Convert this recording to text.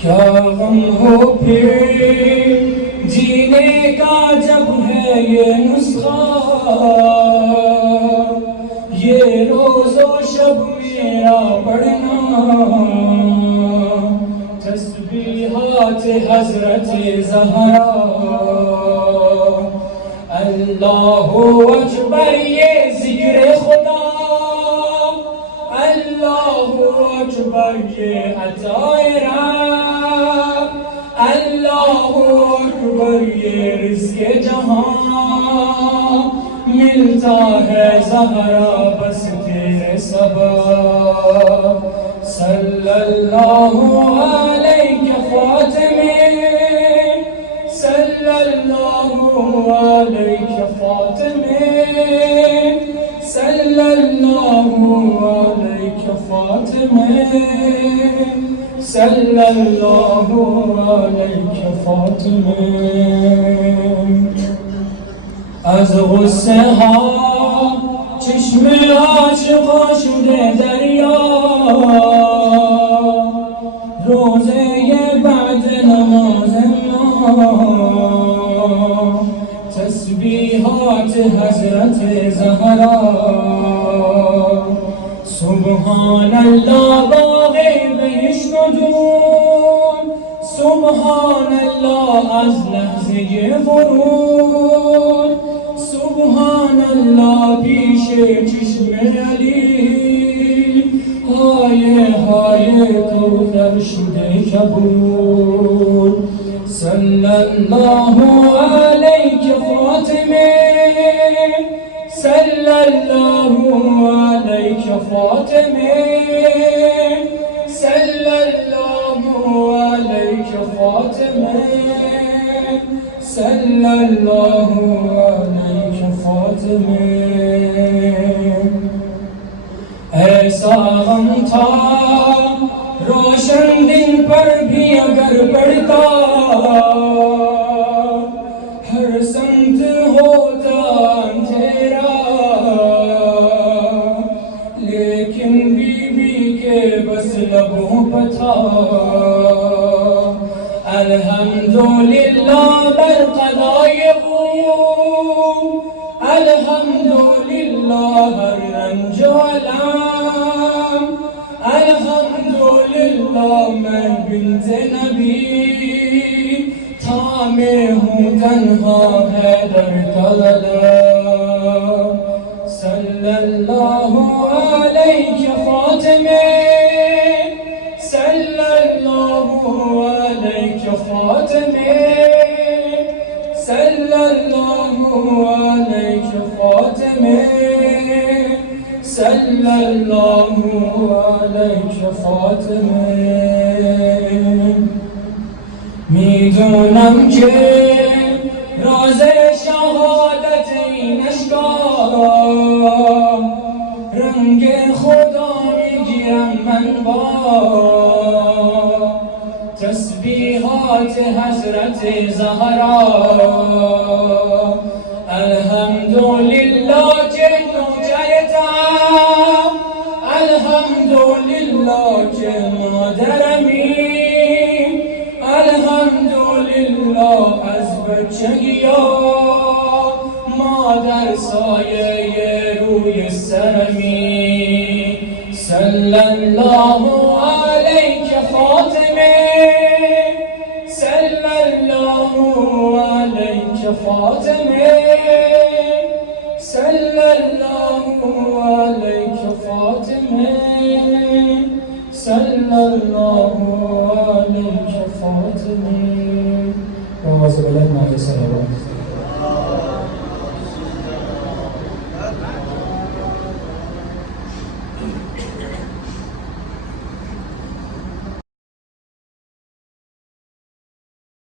क्या गम हो फिर जीने का जब है ये नुस्खा, ये रोज़ो शब मेरा पढ़ना तस्बीहात हज़रत ज़हरा। अल्लाहु अकबर ये ज़िक्र खुदा, अल्लाहु अकबर ये अताए रब, अल्लाहु अकबर ये रिज़्क़े जहां, मिलता है ज़हरा बस तेरे सबब। सल्लल्लाहु अलैहि फ़ातिमे, सल्लल्लाहु अलैहि फ़ातिमे, सल्लल्लाहु अलैहि फ़ातिमे, सल्लल्लाहु अलैहि फ़ातिमे। از غصه ها چشم عاشقا شده دریا، روزه بعد نماز ما تسبیحات حضرت زهرا. سبحان الله باغ بهشت و جون، سبحان الله از لحظه ورود، سبحان الله پیش چشم علی، های های کوثر شده کبود. صلی الله علیک فاطمه، صلی الله علیک فاطمه، صلی الله علیک فاطمه، صلی الله علیک فاطمه. ایسا غم تھا روشن دن پر بھی اگر پڑتا، ہر سمت ہوتا اندھیرا، لیکن بی بی کے بس لبوں پر تھا الحمدللہ بر قضائے او، الحمدللہ بر رنج و علام، الحمدللہ میں بنت نبی تھامے ہوں تنہا حیدر کا گلا. صلی اللہ علیہ فاطمہ، صلی اللہ علیہ فاطمہ، صلی اللہ علیہ فاطمہ، صلی اللہ علیہ فاطمہ. میدونم که راز شهادت این اشکار، رنگ خدا میگیرم من با تسبیحات حضرت زهرا. الحمدلله که نوجه‌ام، الحمدلله که مادرمی، الحمدلله از بچگی مادر سایه روی سرمی. صلی الله علیک فاطمه، صلی الله علیک فاطمه،